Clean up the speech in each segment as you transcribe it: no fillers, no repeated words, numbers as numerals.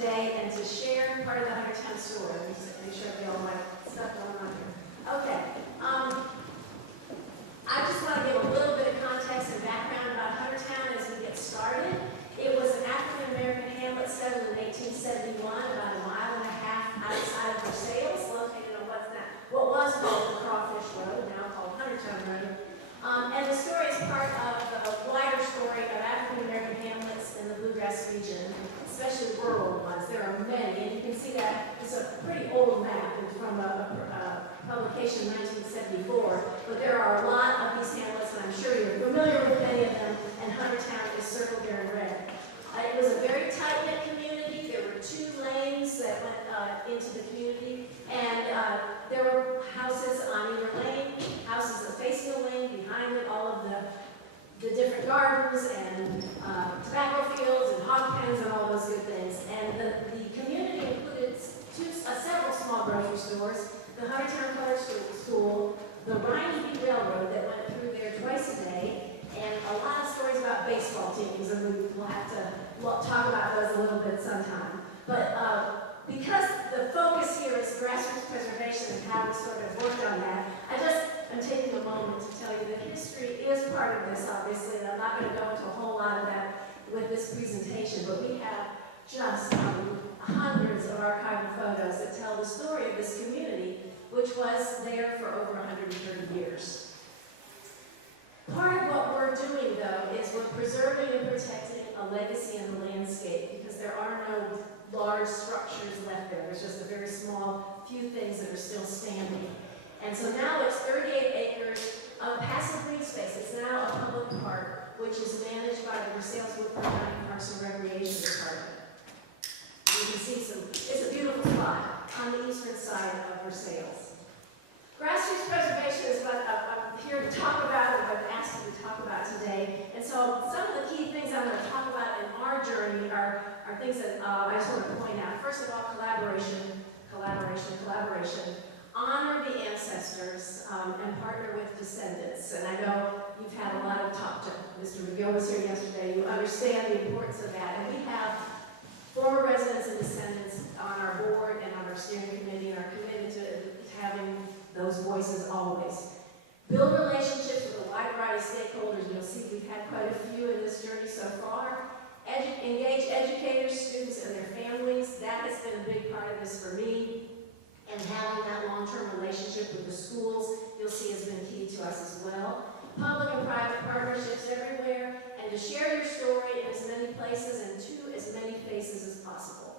today and to share part of the Huntertown story. Let me just make sure I get all my stuff going on here. Okay. I just want to give a little bit of context and background about Huntertown as we get started. It was an African-American hamlet settled in 1871, about a mile and a half outside of Versailles, located on what was called the Crawfish Road, now called Huntertown Road. And the story is part of the wider story of African-American hamlets in the Bluegrass region, especially rural ones. There are many, and you can see that it's a pretty old map. It's from a publication in 1974, but there are a lot of these hamlets, and I'm sure you're familiar with many of them, and Huntertown is circled there in red. It was a very tight-knit community. There were 2 lanes that went into the community, and there were houses on either lane, houses that facing the lane, behind it, all of the different gardens and tobacco fields and hog pens and all those good things. And the community included several small grocery stores, the Huntertown Color School, the Rhine Railroad that went through there twice a day, and a lot of stories about baseball teams, and we'll have to talk about those a little bit sometime. But because the focus here is grassroots preservation and how we sort of worked on that, I'm taking a moment to tell you that history is part of this, obviously, and I'm not going to go into a whole lot of that with this presentation, but we have just hundreds of archival photos that tell the story of this community, which was there for over 130 years. Part of what we're doing, though, is we're preserving and protecting a legacy in the landscape, because there are no large structures left there. There's just a very small few things that are still standing. And so now it's 38 acres of passive green space. It's now a public park, which is managed by the Versailles Woodford County Parks and Recreation Department. You can see it's a beautiful spot on the eastern side of Versailles. Grassroots preservation is what I'm here to talk about, and what I've asked you to talk about today. And so some of the key things I'm going to talk about in our journey are things that I just want to point out. First of all, collaboration. Honor the ancestors and partner with descendants. And I know you've had a lot of talk to Mr. McGill was here yesterday. You understand the importance of that. And we have former residents and descendants on our board and on our steering committee, and are committed to having those voices always. Build relationships with a wide variety of stakeholders. You'll see we've had quite a few in this journey so far. Engage educators, students, and their families. That has been a big part of this for me. And having that long-term relationship with the schools, you'll see, has been key to us as well. Public and private partnerships everywhere, and to share your story in as many places and to as many faces as possible.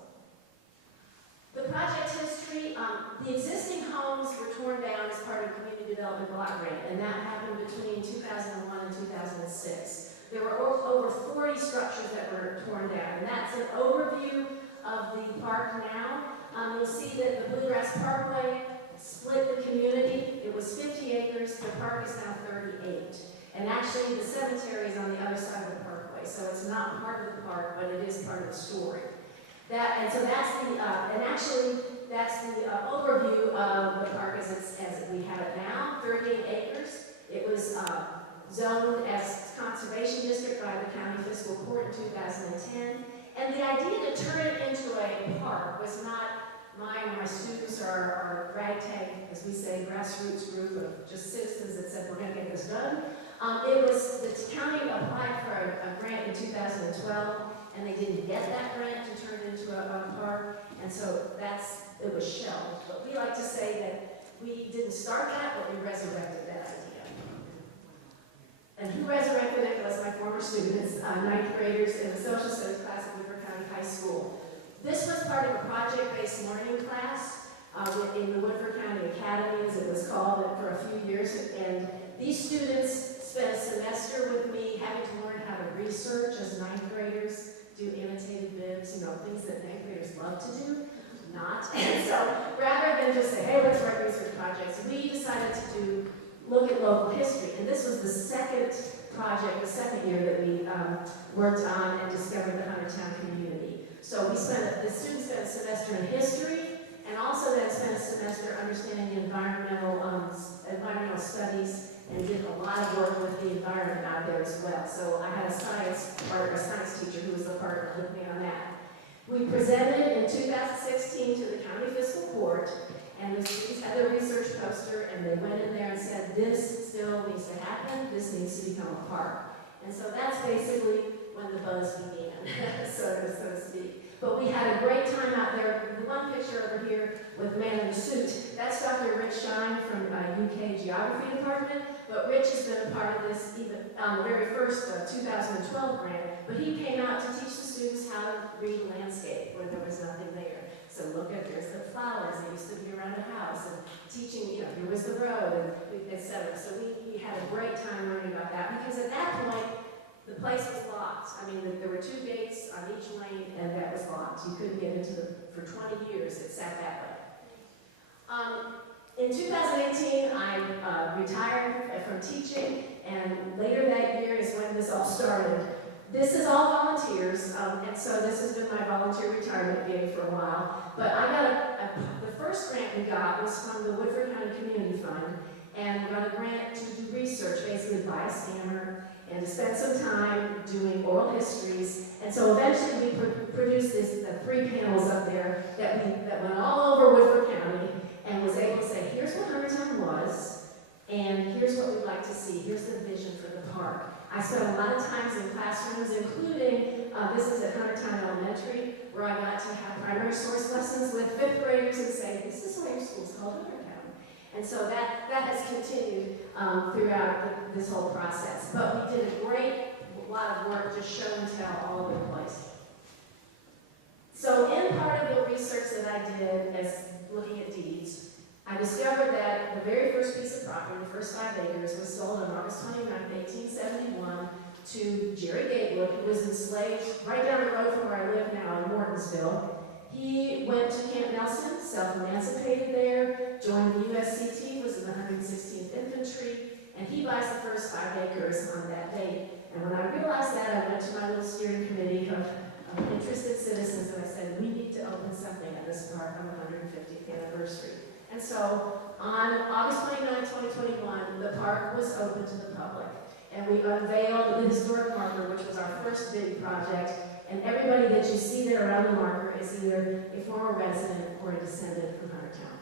The project history, the existing homes were torn down as part of Community Development Block Grant, and that happened between 2001 and 2006. There were over 40 structures that were torn down, and that's an overview of the park now. You'll see that the Bluegrass Parkway split the community. It was 50 acres, the park is now 38. And actually the cemetery is on the other side of the parkway, so it's not part of the park, but it is part of the story. That's the overview of the park as we have it now, 38 acres. It was zoned as Conservation District by the County Fiscal Court in 2010. And the idea to turn it into a park was not mine or my students or our ragtag, as we say, grassroots group of just citizens that said, we're going to get this done. It was the county applied for a grant in 2012, and they didn't get that grant to turn it into a park, and so it was shelved. But we like to say that we didn't start that, but we resurrected that idea. And who resurrected it was my former students, 9th graders in the social studies class at Woodford County High School. This was part of a project-based learning class in the Woodford County Academy, as it was called, for a few years. And these students spent a semester with me having to learn how to research as 9th graders, do annotated bibs, things that 9th graders love to do. Not. And so rather than just say, hey, let's write research projects, we decided to look at local history. And this was the second project, the second year that we worked on and discovered the Huntertown community. So the students spent a semester in history, and also then spent a semester understanding the environmental studies, and did a lot of work with the environment out there as well. So I had a science teacher who was the partner with me on that. We presented in 2016 to the county fiscal court, and the students had their research poster, and they went in there and said, this still needs to happen, this needs to become a park. And so that's basically when the buzz began, so to speak. But we had a great time out there. The one picture over here with the man in the suit, that's Dr. Rich Shine from UK Geography Department. But Rich has been a part of this even on the very first 2012 grant. But he came out to teach the students how to read landscape where there was nothing there. So look at, there's the flowers that used to be around the house, and teaching, you know, here was the road, and etc. So we had a great time learning about that, because at that point, the place was locked. I mean, there were 2 gates on each lane, and that was locked. You couldn't get into for 20 years, it sat that way. In 2018, I retired from teaching, and later that year is when this all started. This is all volunteers, and so this has been my volunteer retirement gig for a while. But I got the first grant we got was from the Woodford County Community Fund, and we got a grant to do research, basically buy a scanner and to spend some time doing oral histories. And so eventually we produced the 3 panels up there that went all over Woodford County, and was able to say, here's what Huntertown was, and here's what we'd like to see. Here's the vision for the park. I spent a lot of times in classrooms, including, this is at Huntertown Elementary, where I got to have primary source lessons with 5th graders and say, this is why your school's called Huntertown. And so that has continued throughout this whole process. But we did a great lot of work to show and tell all over the place. So in part of the research that I did as looking at deeds, I discovered that the very first piece of property, the first 5 acres, was sold on August 29, 1871 to Jerry Gatewood, who was enslaved right down the road from where I live now in Mortonsville. He went to Camp Nelson, self-emancipated there, joined the USCT, was in the 116th Infantry, and he buys the first 5 acres on that date. And when I realized that, I went to my little steering committee of interested citizens, and I said, we need to open something at this park on the 150th anniversary. And so on August 29, 2021, the park was open to the public. And we unveiled the historic marker, which was our first big project. And everybody that you see there around the marker is either a former resident or a descendant from Huntertown.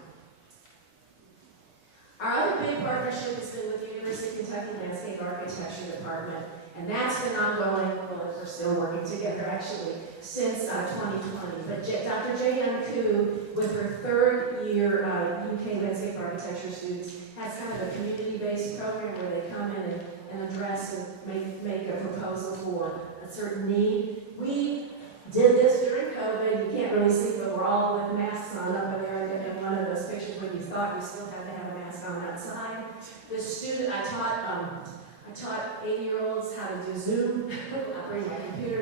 Our other big partnership has been with the University of Kentucky Landscape Architecture Department. And that's been ongoing, well, we're still working together actually, since 2020. But Dr. J.M. Koo, with her 3rd year UK landscape architecture students, has kind of a community-based program where they come in and address and make a proposal for a certain need. We did this during COVID. You can't really see, but we're all with masks on up there in one of those pictures when you thought you still had to have a mask on outside. The student I taught 80-year-olds how to do Zoom. I bring my computer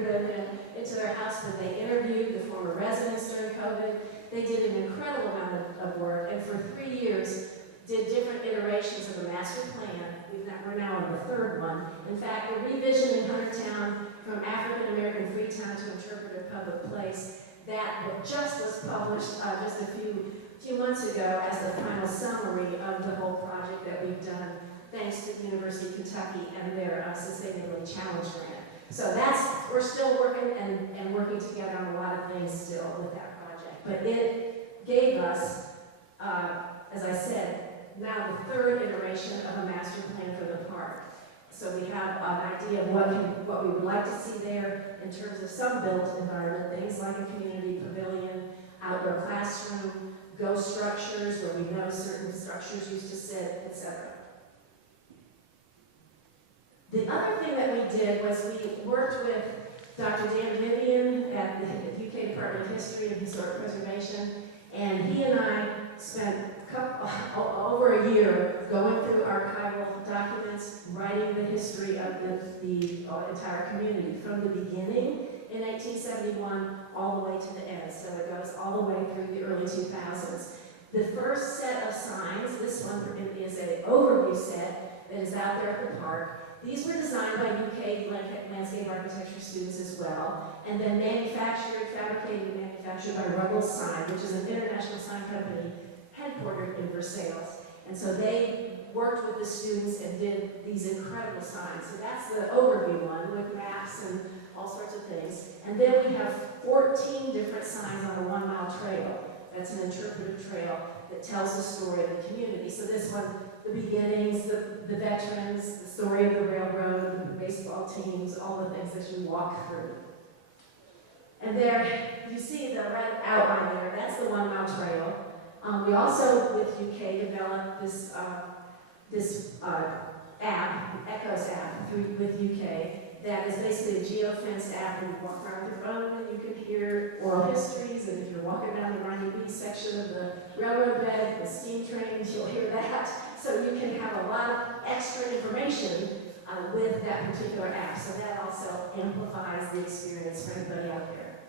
into their house, but they interviewed the former residents during COVID. They did an incredible amount of work, and for 3 years, did different iterations of the master plan. We're now on the 3rd one. In fact, the revision in Huntertown from African American Freetown to Interpretive Public Place, that just was published just a few months ago as the final summary of the whole project that we've done, thanks to the University of Kentucky and their Sustainability Challenge grant. So we're still working and working together on a lot of things still with that project. But it gave us, as I said, now the 3rd iteration of a master plan for the park. So we have an idea of what we would like to see there in terms of some built environment, things like a community pavilion, outdoor classroom, ghost structures where we know certain structures used to sit, etc. The other thing that we did was we worked with Dr. Dan Vivian at the UK Department of History and Historic Preservation, and he and I spent over a year going through archival documents, writing the history of the entire community from the beginning in 1871 all the way to the end. So it goes all the way through the early 2000s. The first set of signs, this one is an overview set that is out there at the park. These were designed by UK landscape architecture students as well, and then fabricated and manufactured by Ruggles Sign, which is an international sign company headquartered in Versailles. And so they worked with the students and did these incredible signs. So that's the overview one with maps and all sorts of things. And then we have 14 different signs on a 1 mile trail. That's an interpretive trail that tells the story of the community. So this one, the beginnings, the veterans, the story of the railroad, the baseball teams, all the things that you walk through. And there, you see the red outline there, that's the 1 mile trail. We also, with UK, developed this app, Echoes app, with UK, that is basically a geo-fenced app, and you walk around the phone and you can hear oral histories, and if you're walking down the Ronnie B section of the railroad bed, the steam trains, you'll hear that. So you can have a lot of extra information with that particular app, so that also amplifies the experience for anybody out there.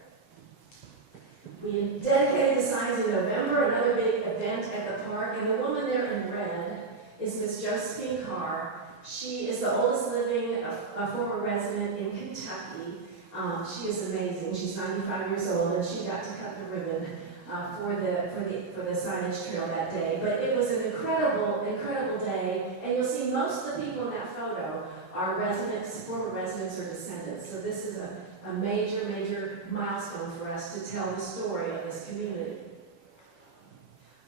We dedicated the signs in November, another big event at the park, and the woman there in red is Miss Josephine Carr. She is the oldest living former resident in Kentucky. She is amazing. She's 95 years old, and she got to cut the ribbon for the signage trail that day. But it was an incredible day, and you'll see most of the people in that photo are residents, former residents or descendants. So this is a major milestone for us to tell the story of this community.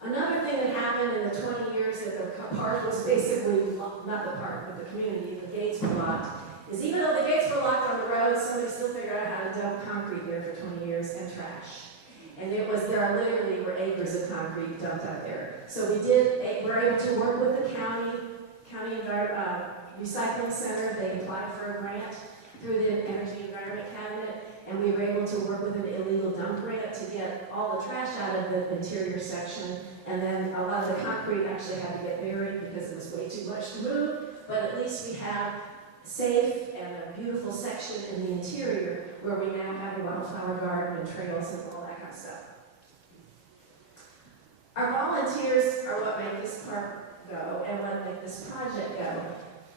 Another thing that happened in the 20 years that the park was basically, not the park, but the community, the gates were locked, is even though the gates were locked on the road, somebody still figured out how to dump concrete there for 20 years and trash. And there literally were acres of concrete dumped out there. So we were able to work with the county recycling center. They applied for a grant through the Energy Environment Cabinet, and we were able to work with an illegal dump grant to get all the trash out of the interior section, and then a lot of the concrete actually had to get buried because it was way too much to move, but at least we have safe and a beautiful section in the interior where we now have a wildflower garden and trails and all that kind of stuff. Our volunteers are what make this park go and what make this project go.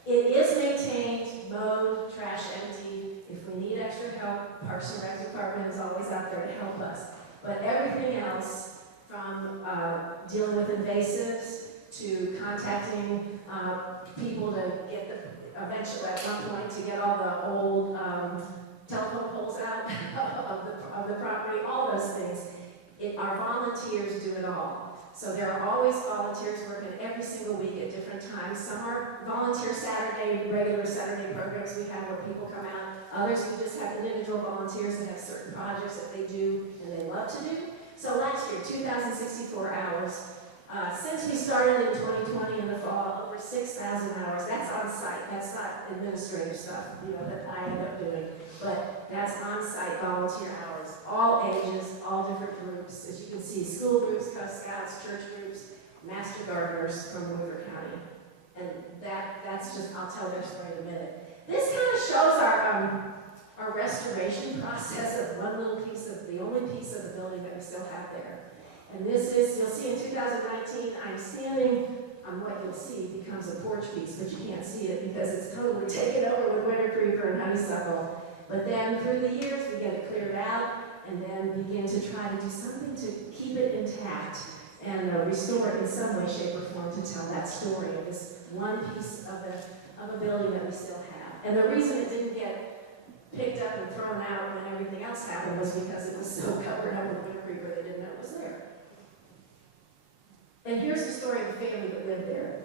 It is maintained, mowed, trash emptied. If we need extra help, Parks and Rec Department is always out there to help us. But everything else, from dealing with invasives to contacting people to get eventually at one point to get all the old telephone poles out of the property, all those things, our volunteers do it all. So there are always volunteers working every single week at different times. Some are volunteer Saturday, regular Saturday programs we have where people come out. Others we just have individual volunteers that have certain projects that they do and they love to do. So last year, 2,064 hours. Since we started in 2020 in the fall, over 6,000 hours. That's on site. That's not administrative stuff, that I end up doing. But that's on-site volunteer hours. All ages, all different groups. As you can see, school groups, Cub Scouts, church groups, master gardeners from Woodford County. And that's just, I'll tell their story in a minute. This kind of shows our restoration process of one little piece of, the only piece of the building that we still have there. And this is, you'll see in 2019, I'm standing on what you'll see becomes a porch piece, but you can't see it because it's totally taken over with winter creeper and honeysuckle. But then through the years, we get it cleared out and then begin to try to do something to keep it intact and restore it in some way, shape, or form to tell that story of this one piece of a building that we still have. And the reason it didn't get picked up and thrown out when everything else happened was because it was so covered up with winter creeper they didn't know it was there. And here's the story of the family that lived there.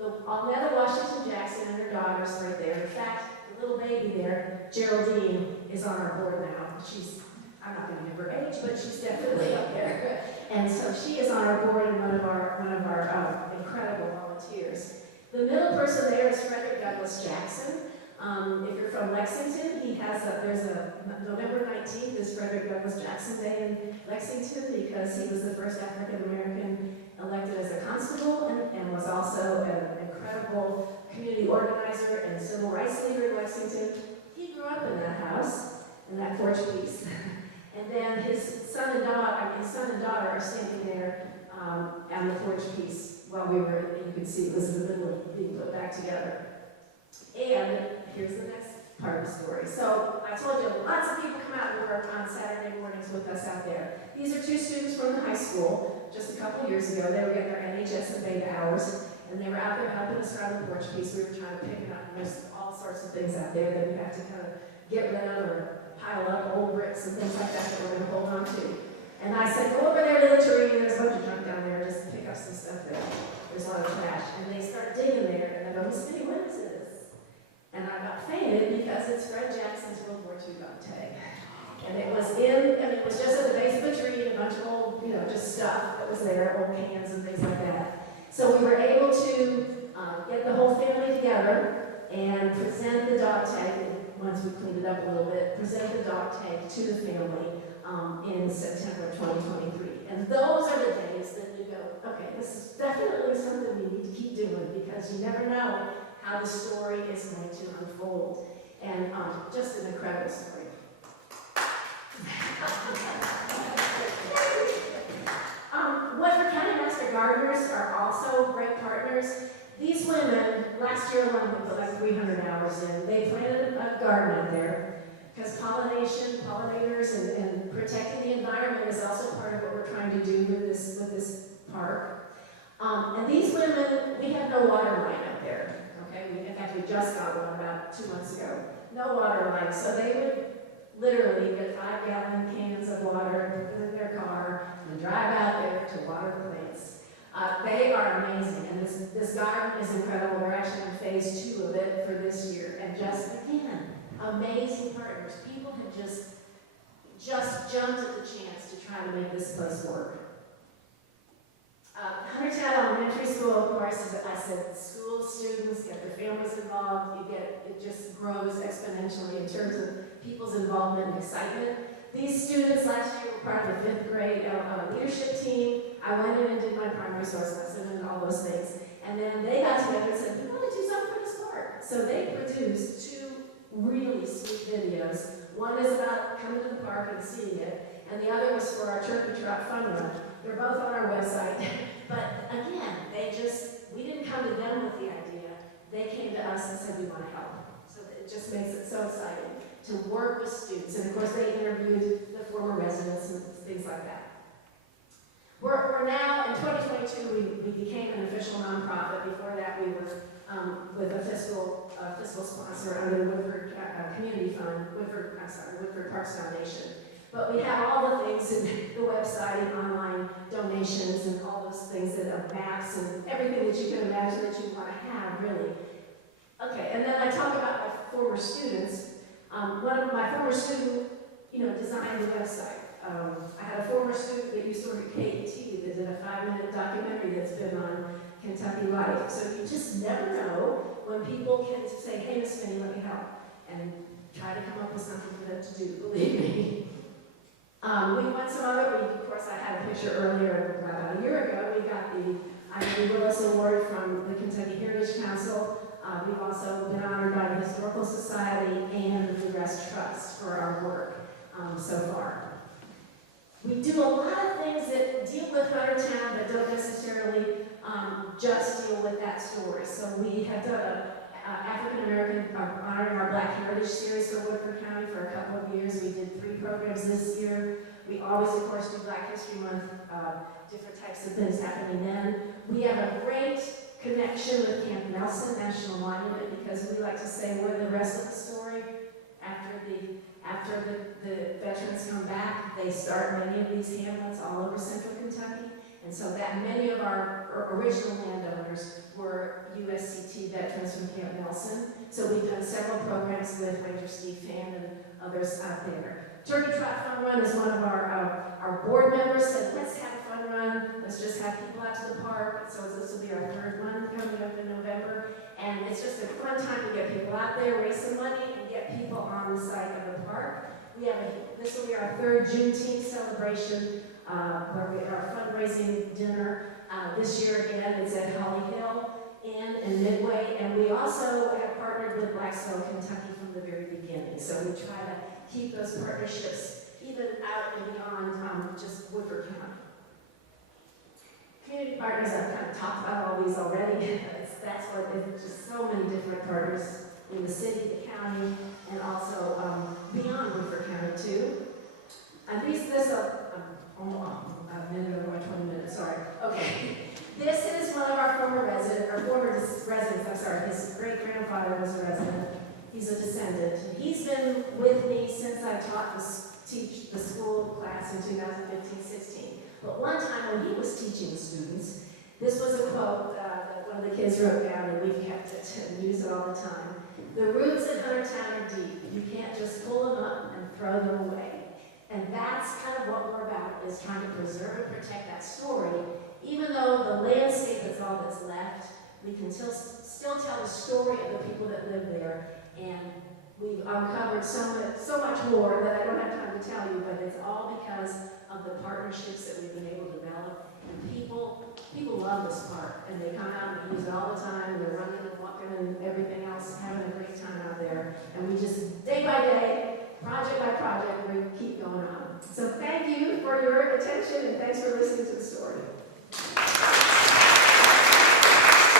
Alnetta Washington Jackson and her daughters right there. In fact, the little baby there, Geraldine, is on our board now. I'm not going to give her age, but she's definitely up there. And so she is on our board and one of our incredible volunteers. The middle person there is Frederick Douglass Jackson. If you're from Lexington, there's a November 19th is Frederick Douglass Jackson Day in Lexington because he was the first African American elected as a constable and was also an incredible community organizer and civil rights leader in Lexington. He grew up in that house, in that porch piece. And then his son and daughter are standing there on the porch piece while you could see it was in the middle of being put back together. And here's the next part of the story. So I told you, lots of people come out and work on Saturday mornings with us out there. These are two students from the high school, just a couple years ago. They were getting their NHS and beta hours, and they were out there helping us around the porch piece. We were trying to pick it up, and there's all sorts of things out there that we have to kind of get rid of or pile up, old bricks footprints and things like that that we're going to hold on to. And I said, go over there to the tree, there's a bunch of junk down there, just pick up some stuff there. There's a lot of trash. And they start digging there, and I go, Miss Finney, what is this? And I got fainted because it's Fred Jackson's World War II dog tag. And it was it was just at the base of the tree, and a bunch of old, just stuff that was there, old cans and things like that. So we were able to get the whole family together and present the dog tag, once we cleaned it up a little bit, present the dog tag to the family in September 2023. And those are the days that you go, okay, this is definitely something we need to keep doing, because you never know how the story is going to unfold. And just an incredible story. Woodford County Master Gardeners are also great partners. These women, last year alone, we put like 300 hours in. They planted a garden out there, because pollinators, and protecting the environment is also part of what we're trying to do with this park. And these women, we have no water line out there. Okay, in fact, we just got one about 2 months ago. No water line, so they would literally get 5-gallon cans of water, put it in their car, and drive out there to water plants. They are amazing, and this garden is incredible. We're actually in phase 2 of it for this year, and just again, amazing partners. People have just jumped at the chance to try to make this place work. Huntertown Elementary School, of course, as I said, school students get their families involved. It just grows exponentially in terms of people's involvement and excitement. These students last year were part of the 5th grade leadership team. I went in and did my primary source lesson and all those things. And then they got together and said, we want to do something for this park. So they produced 2 really sweet videos. One is about coming to the park and seeing it, and the other was for our turkey trot fun run. They're both on our website. But again, we didn't come to them with the idea. They came to us and said, we want to help. So it just makes it so exciting to work with students. And of course, they interviewed the former residents and things like that. We're now, in 2022, we became an official nonprofit. Before that, we were with a fiscal sponsor under the Woodford Community Fund, Woodford Parks Foundation. But we have all the things in the website and online donations and all those things that are maps and everything that you can imagine that you want to have, really. Okay, and then I talk about my former students. One of my former students, designed the website. I had a former student that used to work at KET that did a 5-minute documentary that's been on Kentucky Life. So you just never know when people can say, hey, Miss Finney, let me help, and try to come up with something for them to do, believe me. We went some other, of course, I had a picture earlier, about a year ago, we got the Ivy Willis Award from the Kentucky Heritage Council. We've also been honored by the Historical Society and the Rest Trust for our work so far. We do a lot of things that deal with Huntertown but don't necessarily just deal with that story. So we have done a African American honoring our Black Heritage series for Woodford County for a couple of years. We did 3 programs this year. We always, of course, do Black History Month, different types of things happening then. We have a great connection with Camp Nelson National Monument, because we like to say we're the rest of the story. After the veterans come back, they start many of these hamlets all over central Kentucky. And so that many of our original landowners were USCT veterans from Camp Nelson. So we've done several programs with Ranger Steve Fan and others out there. Turkey Trot Fun Run is one of our board members said, let's have a fun run. Let's just have people out to the park. So this will be our 3rd one coming up in November. And it's just a fun time to get people out there, raise some money, and get people on the site of the park. This will be our 3rd Juneteenth celebration, where we have our fundraising dinner. This year, again, it's at Holly Hill Inn in Midway, and we also have partnered with Blacksville, Kentucky from the very beginning. So we try to keep those partnerships even out and beyond just Woodford County. Community partners, I've kind of talked about all these already. That's what, there's just so many different partners in the city, the county, and also beyond Woodford County too. And a minute or 20 minutes, sorry. Okay. This is one of our former residents, his great-grandfather was a resident. He's a descendant. He's been with me since I taught teach the school class in 2015-16. But one time when he was teaching students, this was a quote that one of the kids wrote down, and we've kept it and use it all the time. The roots at Huntertown are deep. You can't just pull them up and throw them away. And that's kind of what we're about, is trying to preserve and protect that story. Even though the landscape is all that's left, we can still tell the story of the people that live there. And we've uncovered so much more that I don't have time to tell you, but it's all because of the partnerships that we've been able to develop. And people love this park, and they come out and use it all the time. They're running and walking and everything else, having a great time out there. And we just, day by day, project by project, we keep going on. So thank you for your attention, and thanks for listening to